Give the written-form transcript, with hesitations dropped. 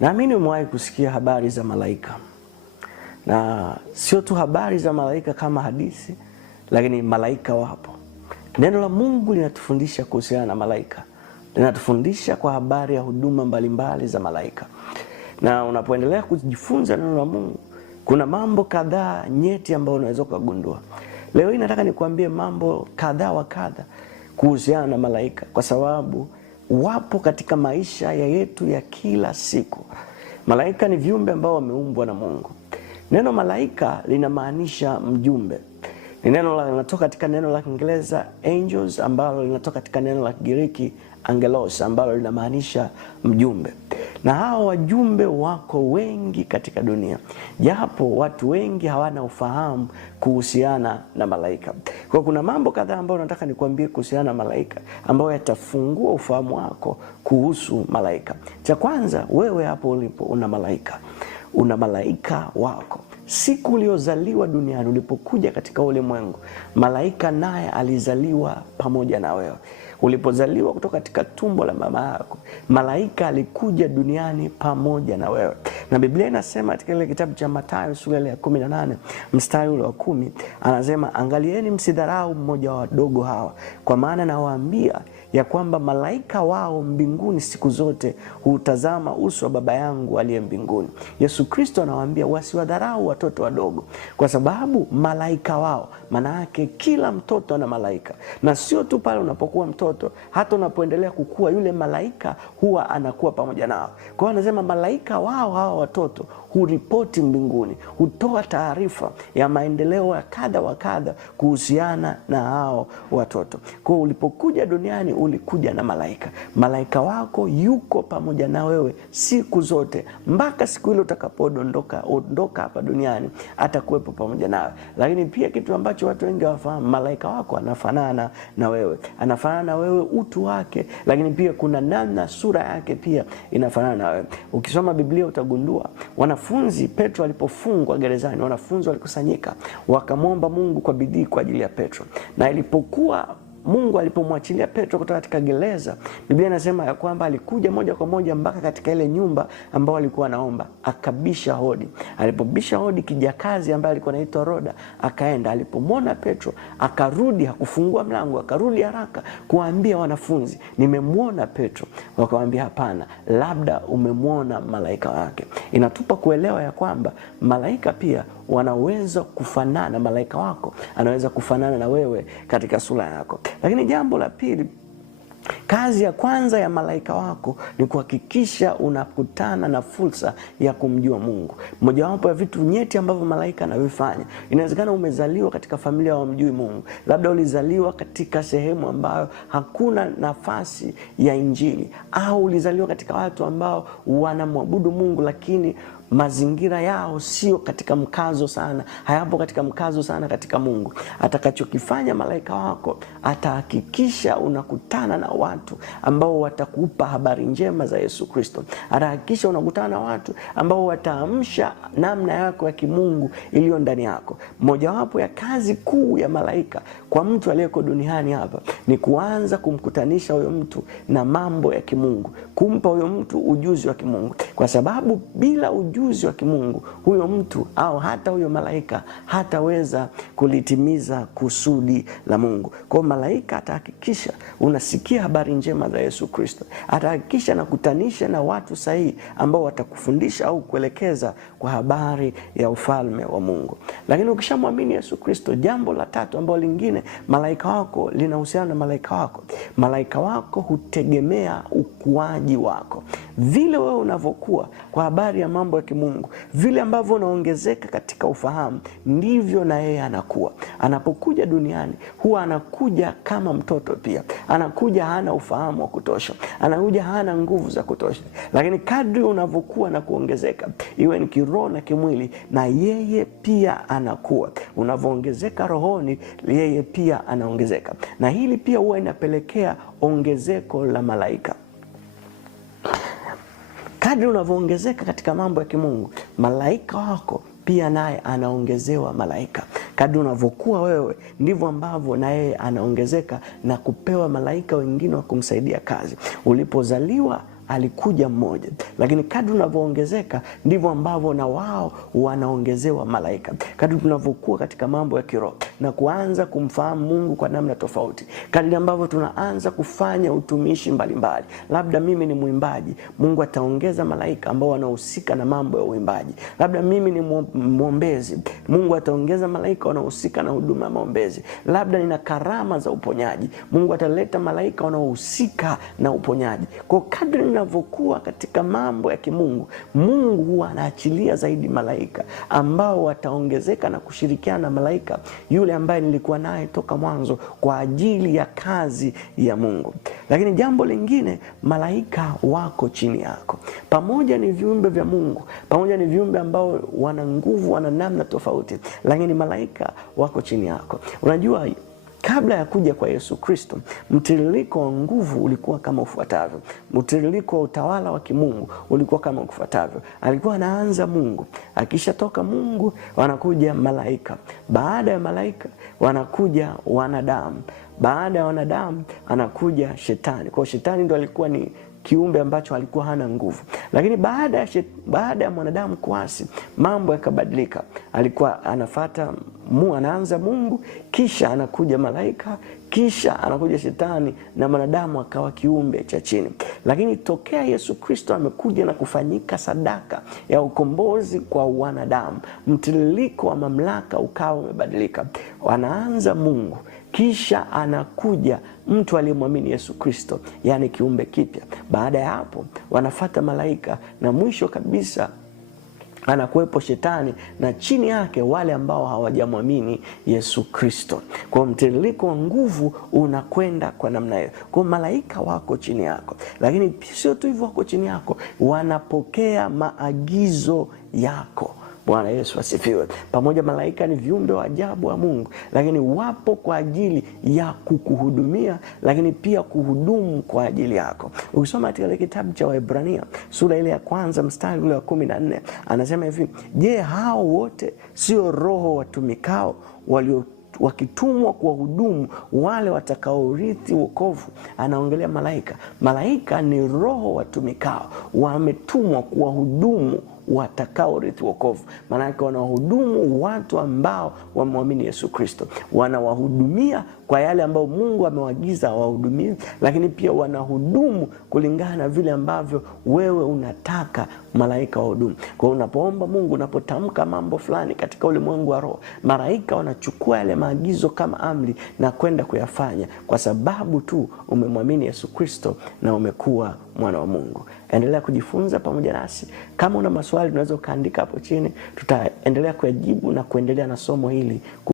Naamini umewahi kusikia habari za malaika. Na sio tu habari za malaika kama hadithi, lakini malaika wapo. Neno la Mungu linatufundisha kuhusiana na malaika. Linatufundisha kwa habari ya huduma mbalimbali za malaika. Na unapoendelea kujifunza neno la Mungu, kuna mambo kadhaa nyeti ambayo unaweza kugundua. Leo hii nataka nikuambie mambo kadhaa wa kadha kuhusiana na malaika, kwa sababu wapo katika maisha yetu ya kila siku. Malaika ni viumbe ambao wameumbwa na Mungu. Neno malaika linamaanisha mjumbe. Ni neno linatoka katika neno la Kiingereza angels, ambalo linatoka katika neno la Kigiriki angelos, ambalo linamaanisha mjumbe. Na hao wajumbe wako wengi katika dunia, japo watu wengi hawana ufahamu kuhusiana na malaika. Kwa kuna mambo kadhaa ambayo nataka nikuambie kuhusiana na malaika, ambayo yatafungua ufahamu wako kuhusu malaika. Cha kwanza, wewe hapo ulipo una malaika. Una malaika wako. Siku uliozaliwa duniani, ulipokuja katika ulimwengu, malaika naye alizaliwa pamoja na wewe. Ulipozaliwa kutoka katika tumbo la mama yako, malaika alikuja duniani pamoja na wewe. Na Biblia inasema katika ile kitabu cha Mathayo sura ya 18 mstari ule wa 10, anasema, angalieni msidharau mmoja wa wadogo hawa, kwa maana nawaambia ya kwamba malaika wao mbinguni siku zote hutazama uso wa baba yangu aliye mbinguni. Yesu Kristo anawaambia wasiwadharau watoto wadogo, kwa sababu malaika wao, maana yake kila mtoto ana malaika. Na sio tu pale unapokuwa mtoto, hata unapoendelea kukua, yule malaika huwa anakuwa pamoja nao. Kwa hiyo anasema malaika wao hawa watoto huripoti mbinguni, hutoa taarifa ya maendeleo ya kadha wa kadha kuhusiana na hao watoto. Kwa hiyo ulipokuja duniani ulikuja na malaika. Malaika wako yuko pamoja na wewe siku zote, mpaka siku ile utakapoondoka hapa duniani, atakuwepo pamoja nawe. Lakini pia kitu ambacho watu wengi hawafahamu, malaika wako anafanana na wewe. Anafanana na wewe utu wake, lakini pia kuna namna sura yake pia inafanana na wewe. Ukisoma Biblia utagundua wanafunzi, Petro alipofungwa gerezani, wanafunzi walikusanyika wakamwomba Mungu kwa bidii kwa ajili ya Petro. Na ilipokuwa Mungu alipomwachilia Petro kutoka katika gereza, Biblia inasema ya kwamba alikuja moja kwa moja mpaka katika ile nyumba ambao alikuwa anaomba, akabisha hodi. Alipobisha hodi, kijakazi ambaye alikuwa anaitwa Roda akaenda. Alipomwona Petro akarudi, hakufungua mlango, akarudi haraka kuambia wanafunzi, nimemwona Petro. Wakamwambia, hapana, labda umemwona malaika wake. Inatupa kuelewa ya kwamba malaika pia wanaweza kufanana. Malaika wako anaweza kufanana na wewe katika sura yako. Lakini jambo la pili, kazi ya kwanza ya malaika wako ni kuhakikisha unakutana na fursa ya kumjua Mungu. Mojawapo ya vitu nyeti ambavyo malaika anavifanya, inawezekana umezaliwa katika familia ya wamjui Mungu. Labda ulizaliwa katika sehemu ambayo hakuna nafasi ya Injili, au ulizaliwa katika watu ambao wanamwabudu Mungu, lakini mazingira yao sio katika mkazo sana, hayapo katika mkazo sana katika Mungu. Atakachokifanya malaika wako, atahakikisha unakutana na watu ambao watakupa habari njema za Yesu Kristo. Atahakikisha unakutana na watu ambao wataamsha namna yako ya kimungu iliyo ndani yako. Mojawapo ya kazi kuu ya malaika kwa mtu aliyeko duniani hapa ni kuanza kumkutanisha huyo mtu na mambo ya kimungu, kumpa huyo mtu ujuzi wa kimungu, kwa sababu bila ujuzi wa kimungu huyo mtu au hata huyo malaika hataweza kulitimiza kusudi la Mungu. Kwa malaika atahakikisha unasikia habari njema za Yesu Kristo. Atahakikisha nakutanisha na watu sahihi ambao watakufundisha au kuelekeza kwa habari ya ufalme wa Mungu. Lakini ukishamwamini Yesu Kristo, jambo la tatu ambalo lingine malaika wako linahusiana na malaika wako. Malaika wako hutegemea ukuaji wako. Vile wewe unavyokuwa kwa habari ya mambo ya kimungu, vile ambavyo unaongezeka katika ufahamu, ndivyo na yeye anakuwa. Anapokuja duniani huwa anakuja kama mtoto pia. Anakuja hana ufahamu wa kutosha, anakuja hana nguvu za kutosha. Lakini kadri unavyokuwa na kuongezeka, iwe ni kiroho na kimwili, na yeye pia anakuwa. Unavyoongezeka rohoni, yeye pia anaongezeka. Na hili pia huwa inapelekea ongezeko la malaika. Kadri unavyoongezeka katika mambo ya kimungu, malaika wako pia naye anaongezewa malaika. Kadri unavyokuwa wewe, ndivyo ambavyo na yeye anaongezeka na kupewa malaika wengine wa kumsaidia kazi. Ulipozaliwa alikuja mmoja, lakini kadri unavyoongezeka ndivyo ambavyo na wao wanaongezewa malaika. Kadri tunavyokuwa katika mambo ya kiroho na kuanza kumfahamu Mungu kwa namna tofauti, kadri ambavyo tunaanza kufanya utumishi mbalimbali, labda mimi ni mwimbaji, Mungu ataongeza malaika ambao wanahusika na mambo ya uimbaji. Labda mimi ni mwombezi, Mungu ataongeza malaika wanaohusika na huduma ya maombezi. Labda nina karama za uponyaji, Mungu ataleta malaika wanaohusika na uponyaji. Kwa kadri ninavyokuwa katika mambo ya kimungu, Mungu huwa anaachilia zaidi malaika ambao wataongezeka na kushirikiana na malaika yule ambaye nilikuwa naye toka mwanzo kwa ajili ya kazi ya Mungu. Lakini jambo lingine, malaika wako chini yako. Pamoja ni viumbe vya Mungu, pamoja ni viumbe ambao wana nguvu, wana namna tofauti, lakini malaika wako chini yako. Unajua, kabla ya kuja kwa Yesu Kristo, mtiririko wa nguvu ulikuwa kama ufuatavyo. Mtiririko wa utawala wa kimungu ulikuwa kama ufuatavyo. Alikuwa anaanza Mungu, akishatoka Mungu wanakuja malaika, baada ya malaika wanakuja wanadamu, baada ya wanadamu anakuja shetani. Kwa shetani ndo alikuwa ni kiumbe ambacho alikuwa hana nguvu. Lakini baada ya mwanadamu kuasi, mambo yakabadilika. Alikuwa anaanza Mungu, kisha anakuja malaika, kisha anakuja shetani, na mwanadamu akawa kiumbe cha chini. Lakini tokea Yesu Kristo amekuja na kufanyika sadaka ya ukombozi kwa wanadamu, mtiririko wa mamlaka ukawa umebadilika. Wanaanza Mungu, kisha anakuja mtu aliyemwamini Yesu Kristo, yani kiumbe kipya. Baada ya hapo wanafata malaika, na mwisho kabisa anakuwepo shetani, na chini yake wale ambao hawajamwamini Yesu Kristo. Kwa mtiririko wa nguvu unakwenda kwa namna hiyo. Kwa malaika wako chini yako, lakini sio tu hivyo, wako chini yako, wanapokea maagizo yako. Bwana Yesu asifiwe. Pamoja malaika ni viumbe wa ajabu wa Mungu, lakini wapo kwa ajili ya kukuhudumia, lakini pia kuhudumu kwa ajili yako. Ukisoma katika kitabu cha Waebrania sura ile ya 1 mstari ule wa 14, anasema hivi: je, hao wote sio roho watumikao wakitumwa kuwahudumu wale watakaorithi wokovu? Anaongelea malaika. Malaika ni roho watumikao, wametumwa kuwahudumu watakaorithi wokovu. Maana yake wanawahudumu watu ambao wamwamini Yesu Kristo, wanawahudumia kwa yale ambao Mungu amewaagiza wahudumie, lakini pia wanahudumu kulingana na vile ambavyo wewe unataka malaika wahudumu. Kwa unapoomba Mungu, unapotamka mambo fulani katika ulimwengu wa roho, malaika wanachukua yale maagizo kama amri na kwenda kuyafanya, kwa sababu tu umemwamini Yesu Kristo na umekuwa mwana wa Mungu. Endelea kujifunza pamoja nasi. Kama una maswali unaweza kaandika hapo chini, tutaendelea kuyajibu na kuendelea na somo hili.